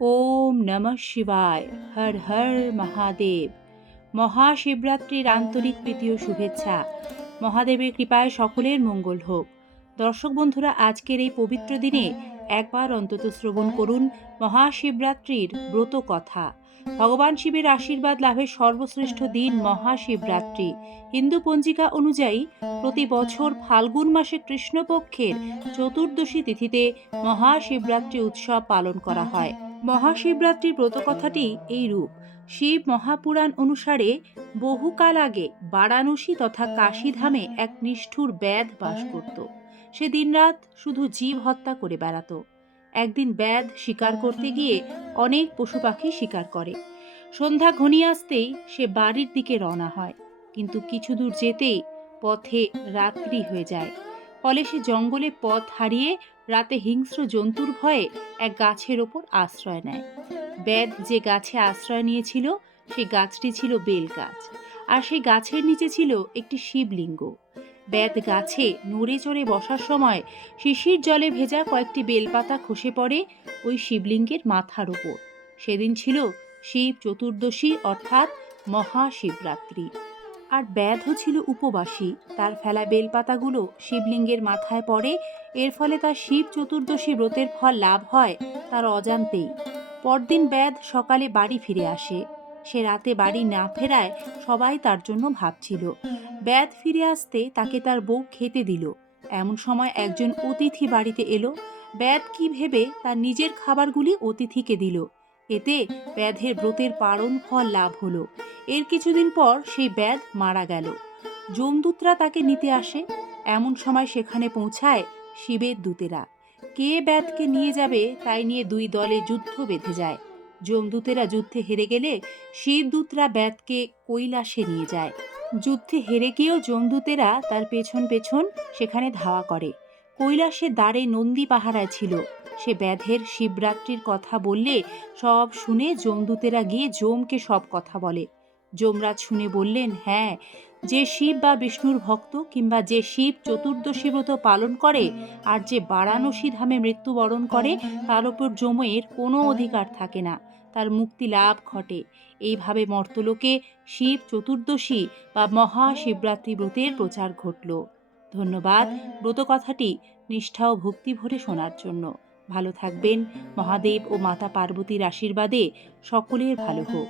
ওম নমঃ শিবায়। হর হর মহাদেব। মহাশিবরাত্রির আন্তরিক প্রীতি ও শুভেচ্ছা। মহাদেবের কৃপায় সকলের মঙ্গল হোক। দর্শক বন্ধুরা, আজকের এই পবিত্র দিনে একবার অন্তত শ্রবণ করুন মহাশিবরাত্রির ব্রত কথা। ভগবান শিবের আশীর্বাদ লাভের সর্বশ্রেষ্ঠ দিন মহাশিবরাত্রি। হিন্দু পঞ্জিকা অনুযায়ী প্রতি বছর ফাল্গুন মাসে কৃষ্ণপক্ষের চতুর্দশী তিথিতে মহাশিবরাত্রি উৎসব পালন করা হয়। মহাশিবরাত্রির ব্রতকথাটি এই রূপ। শিব মহাপুরাণ অনুসারে বহুকাল আগে বারাণসী তথা কাশীধামে এক নিষ্ঠুর ব্যাধ বাস করত। সে দিনরাত শুধু জীব হত্যা করে বেড়াত। একদিন ব্যাধ শিকার করতে গিয়ে অনেক পশু পাখি শিকার করে। সন্ধ্যা ঘনিয়ে আসতেই সে বাড়ির দিকে রওনা হয়, কিন্তু কিছু দূর যেতেই পথে রাত্রি হয়ে যায়। ফলে সে জঙ্গলে পথ হারিয়ে রাতে হিংস্র জন্তুর ভয়ে এক গাছের ওপর আশ্রয় নেয়। ব্যাধ যে গাছে আশ্রয় নিয়েছিল সেই গাছটি ছিল বেল গাছ, আর সেই গাছের নিচে ছিল একটি শিবলিঙ্গ। ব্যাধ গাছে নড়ে চড়ে বসার সময় শিশির জলে ভেজা কয়েকটি বেলপাতা খসে পড়ে ওই শিবলিঙ্গের মাথার ওপর। সেদিন ছিল শিব চতুর্দশী, অর্থাৎ মহাশিবরাত্রি। আর ব্যাধও ছিল উপবাসী। তার ফেলা বেলপাতাগুলো শিবলিঙ্গের মাথায় পড়ে। এর ফলে তার শিব চতুর্দশী ব্রতের ফল লাভ হয় তার অজান্তেই। পরদিন ব্যাধ সকালে বাড়ি ফিরে আসে। সে রাতে বাড়ি না ফেরায় সবাই তার জন্য ভাবছিল। ব্যাধ ফিরে আসতে তাকে তার বউ খেতে দিল। এমন সময় একজন অতিথি বাড়িতে এলো। ব্যাধ কি ভেবে তার নিজের খাবারগুলি অতিথিকে দিল। এতে ব্যাধের ব্রতের পারণ ফল লাভ হলো। এর কিছুদিন পর সেই ব্যাধ মারা গেল। যমদূতরা তাকে নিতে আসে। এমন সময় সেখানে পৌঁছায় শিবের দূতেরা। কে ব্যাধকে নিয়ে যাবে তাই নিয়ে দুই দলে যুদ্ধ বেঁধে যায়। যমদূতেরা যুদ্ধে হেরে গেলে শিবদূতরা ব্যাধকে কৈলাসে নিয়ে যায়। যুদ্ধে হেরে গিয়েও যমদূতেরা তার পেছন পেছন সেখানে ধাওয়া করে। কৈলাসের দ্বারে নন্দী পাহারায় ছিল। সে ব্যাধের শিবরাত্রির কথা বললে সব শুনে যমদূতেরা গিয়ে যমকে সব কথা বলে। যমরাজ শুনে বললেন, হ্যাঁ, যে শিব বা বিষ্ণুর ভক্ত কিংবা যে শিব চতুর্দশী ব্রত পালন করে আর যে বারাণসী ধামে মৃত্যুবরণ করে তার উপর যমের কোনো অধিকার থাকে না, তার মুক্তি লাভ ঘটে। এইভাবে মর্তলোকে শিব চতুর্দশী বা মহাশিবরাত্রি ব্রতের প্রচার ঘটল। ধন্যবাদ ব্রতকথাটি নিষ্ঠা ও ভক্তি ভরে শোনার জন্য। ভালো থাকবেন। মহাদেব ও মাতা পার্বতীর আশীর্বাদে সকলের ভালো হোক।